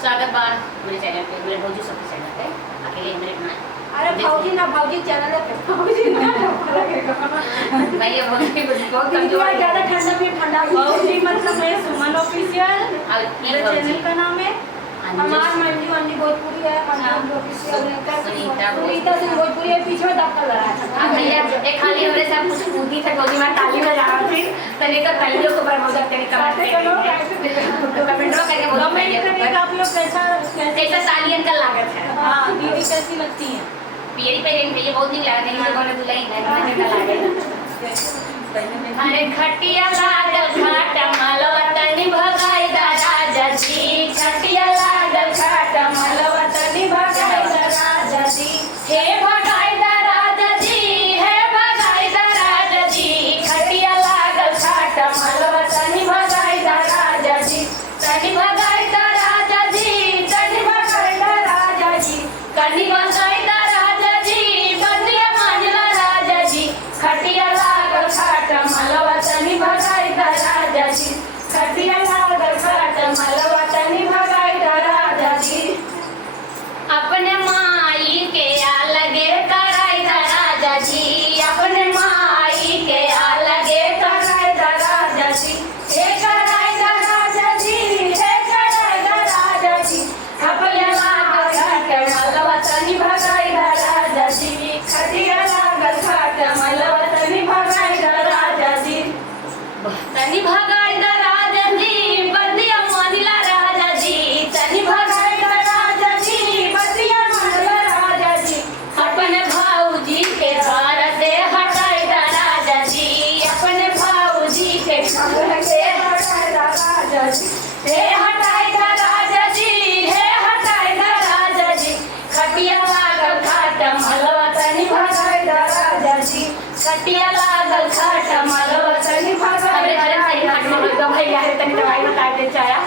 स्वागत बा मेरे चैनल पे, मेरे भौजी सबके चैनल पे। अकेले मेरे ना अरे भौजी ना, भौजी चैनल पे भौजी ना भाई ये भौजी बहुत कमजोर है, ज्यादा ठंडा में ठंडा भौजी मतलब है सुमन ऑफिशियल, और मेरे चैनल का नाम है। हमार मंजू अंडी भोजपुरी है, मंजू ऑफिशियल है, सुनीता सिंह भोजपुरी है, पीछे दबका लगा है। हां भैया एक खाली हमरे सब कुछ पूछी थे भौजी मां ताली बजा रही थी तने का पहले को पर मौजूद तेरे कमेंट तो कमेंट करके बोलो मैं ये आप लोग कैसा ताली इनका लागत है। हां दीदी कैसी लगती है? पियरी पे रेन भैया बहुत नहीं लगा नहीं मां को दुलाई नहीं का लागे। अरे खटिया लागल घाट मालवा तनी भगाई दा राजा जी, खटिया लागल घाट मालवा तनी भगाई दा राजा जी, हे भगाई दा राजा जी, हे भगाई दा राजा जी, खटिया लागल घाट मालवा तनी भगाई दा राजा जी, तनी भगाई दा राजा जी, तनी भगाई दा राजा जी, तनी भगाई दा राजा जी, बंदिया मांझला राजा जी, खटिया लागल घाट मालवा तनी भगाई दा राजा जी, खटिया लागल घाट मालवा तनी भगाई दा राजा जी, अपने माई के अलगे कराई दा राजा जी, अपने माई के अलगे कराई दा राजा जी, हे कराई दा राजा जी, हे कराई दा राजा जी, अपने लागल घाट मालवा तनी भगाई दा राजा जी, खटिया लागल घाट मालवा तनी भगाई दा राजा जी, तनी भगाई दा राजा जी, बंदिया मानिला राजा जी, तनी भगाई दा राजा जी, बंदिया मानिला राजा जी, अपने भाऊजी के घर से हटाई दा राजा जी, अपने भाऊजी के घर से हटाई दा राजा जी, हे हटाई दा राजा जी, हे हटाई दा राजा जी, खटिया लागल घाट मालवा तनी भगाई दा राजा जी, खटिया लागल घाट मालवा तनी भगाई दा भैया तनी दवाई बता दे चाया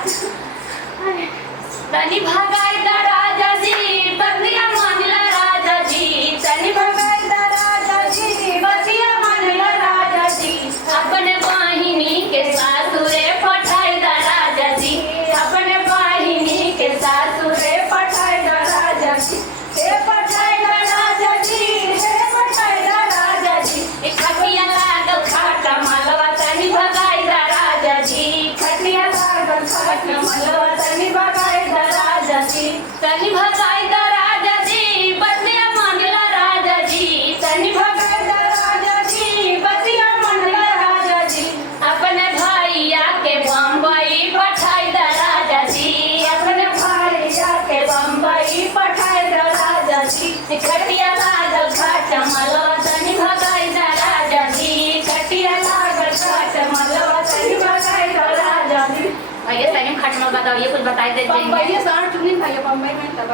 तनी भगाई दा राजा जी, बंदिया मानिला राजा जी, तनी भगाई दा राजा जी, बंदिया मानिला राजा जी, अपने वाहिनी के सासुरे पठाई दा राजा जी, अपने वाहिनी के सासुरे पठाई दा राजा जी, हे पठाई दा राजा जी, हे पठाई दा राजा जी, खटिया लागल घाट मालवा तनी भगाई दा राजा जी, खटिया लागल घाट मालवा तनी भगाई दा राजा जी, तनी भगाई दा राजा जी, बंदिया मानिला राजा जी, तनी भगाई दा राजा जी, बंदिया मानिला राजा जी, अपने भैया के बम्बई पठाई दा राजा जी, अपने भैया के बम्बई पठाई दा राजा जी, खटिया लागल घाट मालवा तनी भगाई दा राजा जी, खटिया लागल घाट मालवा तनी भगाई दा राजा जी। भैया सही में खट मल बताओ ये कुछ बताई दे बम्बई से 8 दिन भैया बम्बई में तब